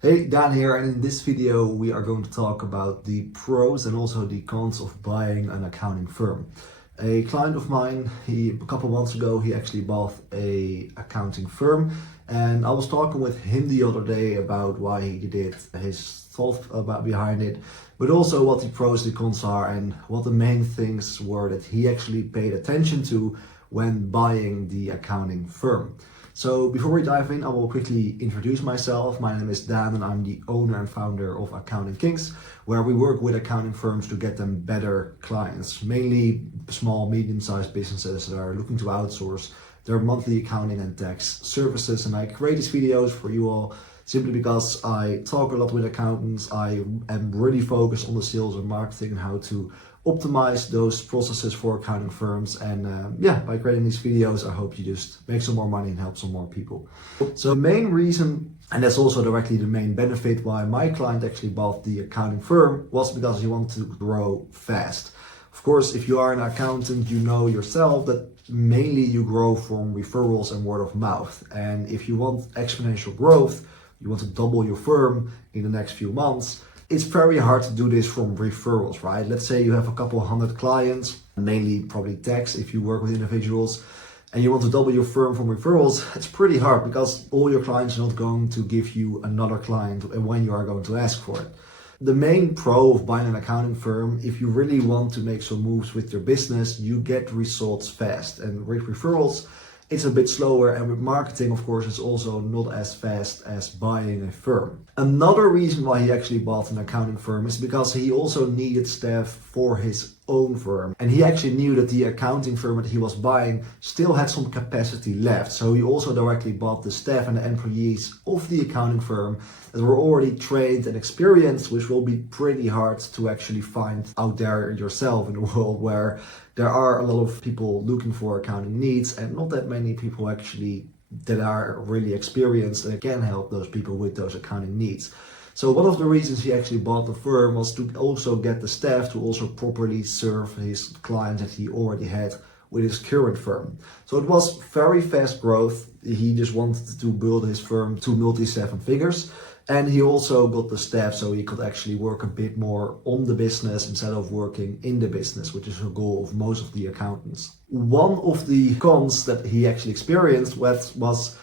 Hey, Dan here, and in this video we are going to talk about the pros and also the cons of buying an accounting firm. A client of mine, a couple months ago, he actually bought a accounting firm, and I was talking with him the other day about why he did it, his thought about behind it, but also what the pros, the cons are, and what the main things were that he actually paid attention to when buying the accounting firm. So before we dive in, I will quickly introduce myself. My name is Dan and I'm the owner and founder of Accounting Kings, where we work with accounting firms to get them better clients, mainly small, medium-sized businesses that are looking to outsource their monthly accounting and tax services. And I create these videos for you all simply because I talk a lot with accountants. I am really focused on the sales and marketing and how to optimize those processes for accounting firms, and by creating these videos I hope you just make some more money and help some more people. So the main reason, and that's also directly the main benefit why my client actually bought the accounting firm, was because he wanted to grow fast. Of course, if you are an accountant, you know yourself that mainly you grow from referrals and word of mouth, and if you want exponential growth, you want to double your firm in the next few months, it's very hard to do this from referrals, right? Let's say you have a couple hundred clients, mainly probably tax if you work with individuals, and you want to double your firm from referrals. It's pretty hard because all your clients are not going to give you another client when you are going to ask for it. The main pro of buying an accounting firm, if you really want to make some moves with your business, you get results fast. And with referrals, it's a bit slower, and with marketing, of course, it's also not as fast as buying a firm. Another reason why he actually bought an accounting firm is because he also needed staff for his own firm. And he actually knew that the accounting firm that he was buying still had some capacity left. So he also directly bought the staff and the employees of the accounting firm that were already trained and experienced, which will be pretty hard to actually find out there yourself in a world where there are a lot of people looking for accounting needs and not that many people actually that are really experienced and can help those people with those accounting needs. So one of the reasons he actually bought the firm was to also get the staff to also properly serve his clients that he already had with his current firm. So it was very fast growth. He just wanted to build his firm to multi-seven figures. And he also got the staff so he could actually work a bit more on the business instead of working in the business, which is a goal of most of the accountants. One of the cons that he actually experienced was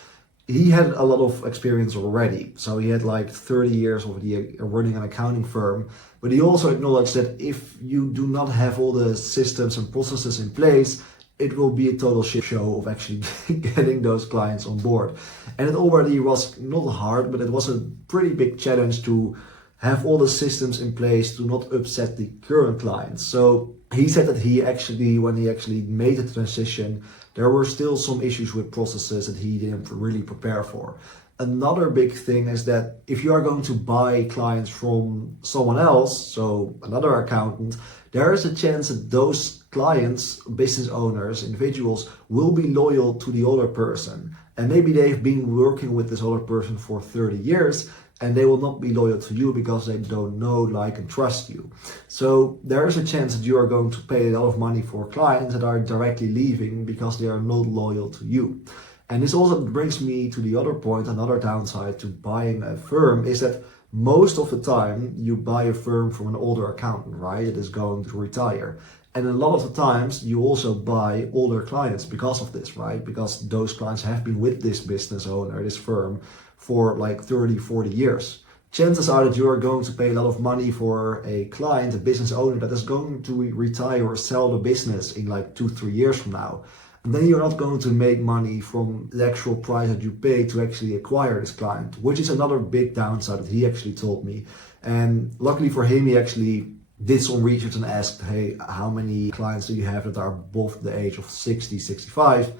he had a lot of experience already. So he had like 30 years of running an accounting firm, but he also acknowledged that if you do not have all the systems and processes in place, it will be a total shit show of actually getting those clients on board. And it already was not hard, but it was a pretty big challenge to have all the systems in place to not upset the current clients. So he said that when he actually made the transition, there were still some issues with processes that he didn't really prepare for. Another big thing is that if you are going to buy clients from someone else, so another accountant, there is a chance that those clients, business owners, individuals, will be loyal to the other person. And maybe they've been working with this other person for 30 years and they will not be loyal to you because they don't know, like, and trust you. So there is a chance that you are going to pay a lot of money for clients that are directly leaving because they are not loyal to you. And this also brings me to the other point, another downside to buying a firm is that most of the time you buy a firm from an older accountant, right? That is going to retire. And a lot of the times you also buy older clients because of this, right? Because those clients have been with this business owner, this firm, for like 30, 40 years. Chances are that you are going to pay a lot of money for a client, a business owner that is going to retire or sell the business in like 2-3 years from now. And then you're not going to make money from the actual price that you pay to actually acquire this client, which is another big downside that he actually told me. And luckily for him, he actually did some research and asked, hey, how many clients do you have that are above the age of 60, 65?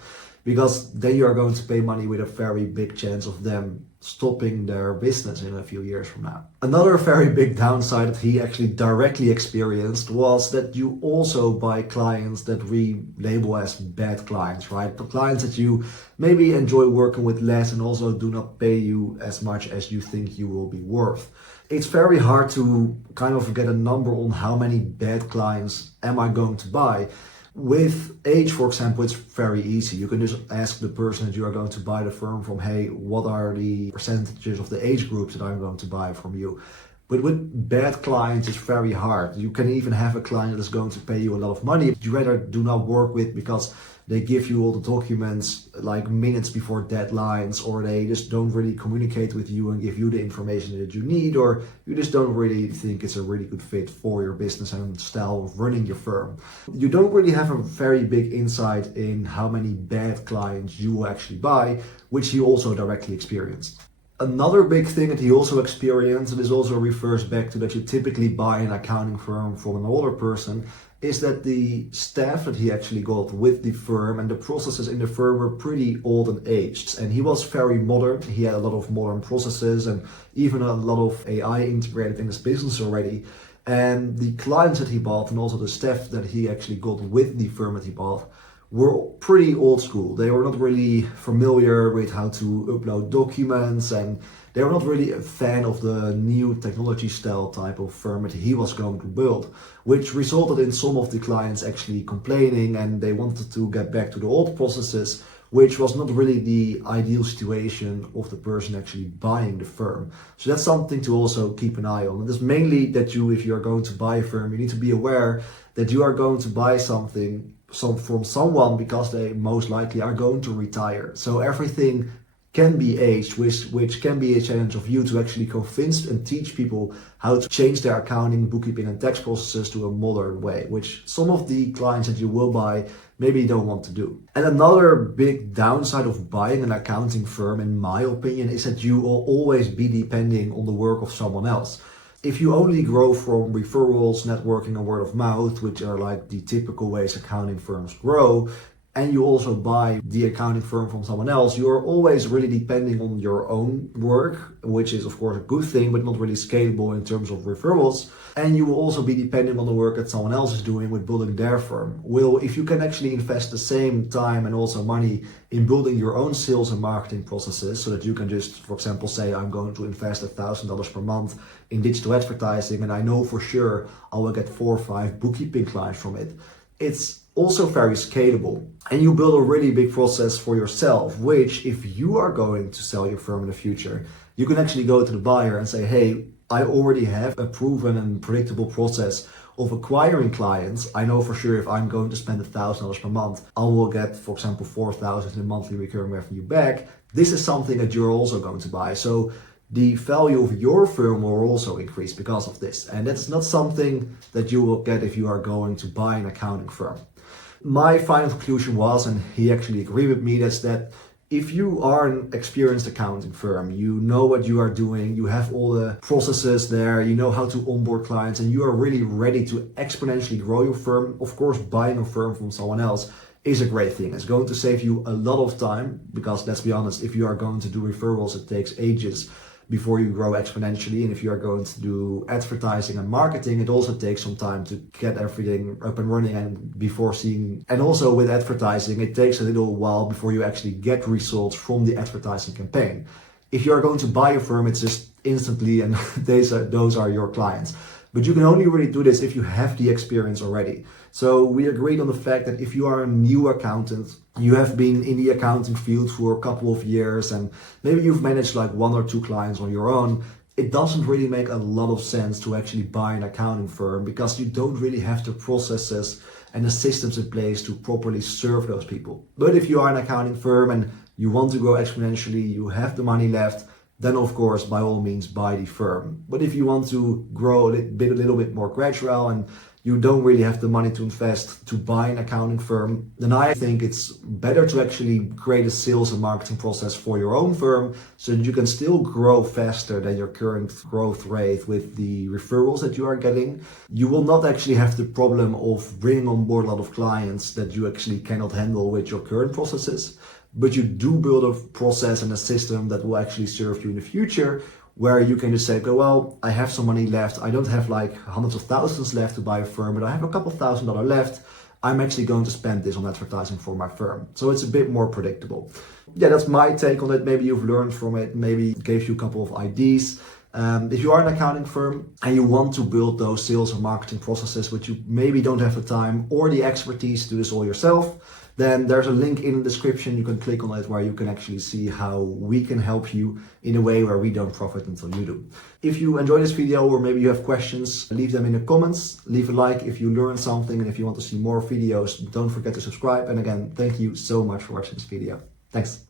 Because then you are going to pay money with a very big chance of them stopping their business in a few years from now. Another very big downside that he actually directly experienced was that you also buy clients that we label as bad clients, right? The clients that you maybe enjoy working with less and also do not pay you as much as you think you will be worth. It's very hard to kind of get a number on how many bad clients am I going to buy. With age, for example, it's very easy. You can just ask the person that you are going to buy the firm from, hey, what are the percentages of the age groups that I'm going to buy from you? But with bad clients, it's very hard. You can even have a client that is going to pay you a lot of money. You rather do not work with because they give you all the documents like minutes before deadlines, or they just don't really communicate with you and give you the information that you need, or you just don't really think it's a really good fit for your business and style of running your firm. You don't really have a very big insight in how many bad clients you will actually buy, which he also directly experienced. Another big thing that he also experienced, and this also refers back to that you typically buy an accounting firm from an older person, is that the staff that he actually got with the firm and the processes in the firm were pretty old and aged. And he was very modern. He had a lot of modern processes and even a lot of AI integrated in his business already. And the clients that he bought and also the staff that he actually got with the firm that he bought were pretty old school. They were not really familiar with how to upload documents, and they were not really a fan of the new technology style type of firm that he was going to build, which resulted in some of the clients actually complaining, and they wanted to get back to the old processes, which was not really the ideal situation of the person actually buying the firm. So that's something to also keep an eye on. And it's mainly that you, if you're going to buy a firm, you need to be aware that you are going to buy something from someone because they most likely are going to retire. So everything can be aged, which can be a challenge of you to actually convince and teach people how to change their accounting, bookkeeping, and tax processes to a modern way, which some of the clients that you will buy maybe don't want to do. And another big downside of buying an accounting firm, in my opinion, is that you will always be depending on the work of someone else. If you only grow from referrals, networking, and word of mouth, which are like the typical ways accounting firms grow, and you also buy the accounting firm from someone else, you're always really depending on your own work, which is of course a good thing, but not really scalable in terms of referrals. And you will also be depending on the work that someone else is doing with building their firm. Well, if you can actually invest the same time and also money in building your own sales and marketing processes, so that you can just, for example, say, I'm going to invest $1,000 per month in digital advertising, and I know for sure I will get 4 or 5 bookkeeping clients from it. It's also very scalable, and you build a really big process for yourself, which if you are going to sell your firm in the future, you can actually go to the buyer and say, hey, I already have a proven and predictable process of acquiring clients. I know for sure if I'm going to spend $1,000 per month, I will get, for example, 4,000 in monthly recurring revenue back. This is something that you're also going to buy. So the value of your firm will also increase because of this. And that's not something that you will get if you are going to buy an accounting firm. My final conclusion was, and he actually agreed with me, that's that if you are an experienced accounting firm, you know what you are doing, you have all the processes there, you know how to onboard clients, and you are really ready to exponentially grow your firm, of course, buying a firm from someone else is a great thing. It's going to save you a lot of time because, let's be honest, if you are going to do referrals, it takes ages before you grow exponentially. And if you are going to do advertising and marketing, it also takes some time to get everything up and running and before seeing. And also with advertising, it takes a little while before you actually get results from the advertising campaign. If you are going to buy a firm, it's just instantly, and those are your clients. But you can only really do this if you have the experience already. So we agreed on the fact that if you are a new accountant, you have been in the accounting field for a couple of years, and maybe you've managed like 1 or 2 clients on your own, it doesn't really make a lot of sense to actually buy an accounting firm because you don't really have the processes and the systems in place to properly serve those people. But if you are an accounting firm and you want to grow exponentially, you have the money left, then of course, by all means, buy the firm. But if you want to grow a little bit more gradual and you don't really have the money to invest to buy an accounting firm, then I think it's better to actually create a sales and marketing process for your own firm so that you can still grow faster than your current growth rate with the referrals that you are getting. You will not actually have the problem of bringing on board a lot of clients that you actually cannot handle with your current processes. But you do build a process and a system that will actually serve you in the future, where you can just say, okay, well, I have some money left. I don't have like hundreds of thousands left to buy a firm, but I have a couple $1,000 left. I'm actually going to spend this on advertising for my firm. So it's a bit more predictable. Yeah, that's my take on it. Maybe you've learned from it. Maybe it gave you a couple of ideas. If you are an accounting firm and you want to build those sales or marketing processes, but you maybe don't have the time or the expertise to do this all yourself, then there's a link in the description. You can click on it where you can actually see how we can help you in a way where we don't profit until you do. If you enjoy this video or maybe you have questions, leave them in the comments. Leave a like if you learned something, and if you want to see more videos, don't forget to subscribe. And again, thank you so much for watching this video. Thanks.